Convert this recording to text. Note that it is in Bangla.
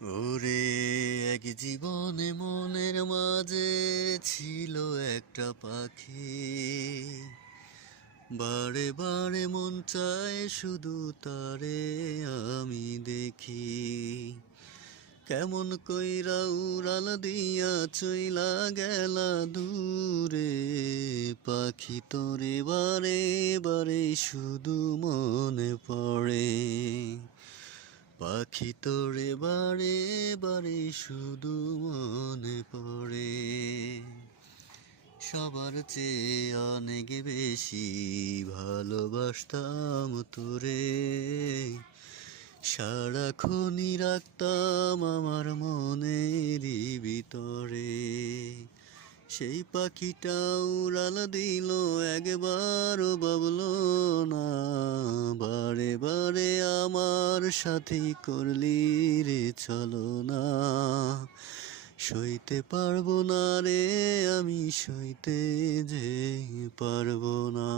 ওরে এক জীবনে মনের মাঝে ছিল একটা পাখি, বারে বারে মন চায় শুধু তারে আমি দেখি। কেমন কইরা উড়াল দিয়া চইলা গেলা দূরে, পাখি তোরে বারে বারে শুধু মনে পড়ে। পাখি তোরে বারে বারে শুধু মনে পড়ে। সবার চেয়ে অনেক বেশি ভালোবাসতাম তোরে, সারাক্ষণই রাখতাম আমার মনেরই ভিতরে। সেই পাখিটা উড়াল দিল একবারও ভাবলো না, বারে বারে আমার সাথেই করলি রে ছলনা। সইতে পারবো না রে আমি, সইতে যে পারবো না।